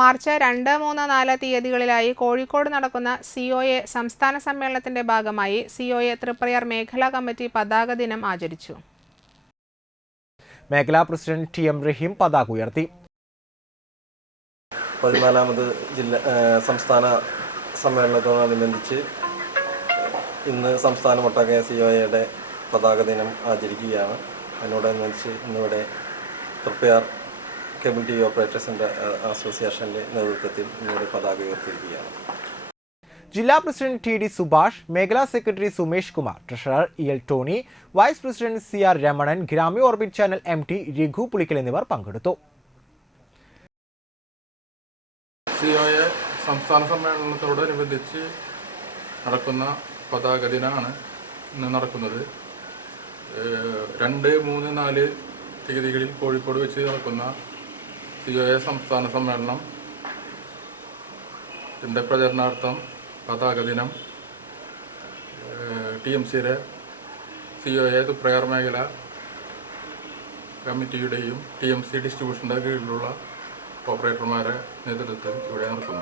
March രണ്ട് മൂന്ന് നാല് തീയതികളിലായി കോഴിക്കോട് നടക്കുന്ന സി ഒ എ സംസ്ഥാന സമ്മേളനത്തിന്റെ ഭാഗമായി സി ഒ എ തൃപ്രയർ മേഖലാ കമ്മിറ്റി പതാക ദിനം ആചരിച്ചു. മേഖലാ പ്രസിഡന്റ് ടി എം റഹീം പതാക ഉയർത്തി. പതിനാലാമത് ജില്ല സംസ്ഥാന സമ്മേളനത്തോടനുബന്ധിച്ച് ഇന്ന് സംസ്ഥാനമൊട്ടാകെ സി ഒ എയുടെ പതാക ദിനം ആചരിക്കുകയാണ്. അതിനോടനുബന്ധിച്ച് ഇന്നിവിടെ തൃപ്പയാർ കേബിൾ ടി വി ഓപ്പറേറ്റേഴ്സിന്റെ അസോസിയേഷന്റെ നേതൃത്വത്തിൽ ഇന്നിവിടെ പതാക ഉയർത്തിയിരിക്കുകയാണ്. ജില്ലാ പ്രസിഡന്റ് ടി ഡി സുഭാഷ് മേഖലാ secretary Sumesh Kumar treasurer E L Tony vice president C R Ramanan ഗ്രാമീയ orbit channel M T Raghu Pulikkal എന്നിവർ പങ്കെടുത്തു. സംസ്ഥാന സമ്മേളനത്തോടനുബന്ധിച്ച് നടക്കുന്ന പതാക ദിനമാണ് ഇന്ന് നടക്കുന്നത്. രണ്ട് മൂന്ന് നാല് തീയതികളിൽ കോഴിക്കോട് വെച്ച് നടക്കുന്ന സി ഒ എ സംസ്ഥാന സമ്മേളനം ഇതിന്റെ പ്രചരണാർത്ഥം പതാക ദിനം ടി എം സിയിലെ സി ഒ എ തുപ്രയാർ മേഖല കമ്മിറ്റിയുടെയും ടി എം സി ഡിസ്ട്രിബ്യൂഷന്റെ കീഴിലുള്ള ഓപ്പറേറ്റർമാരെ നേതൃത്വത്തിൽ ഇവിടെ നടക്കുന്നു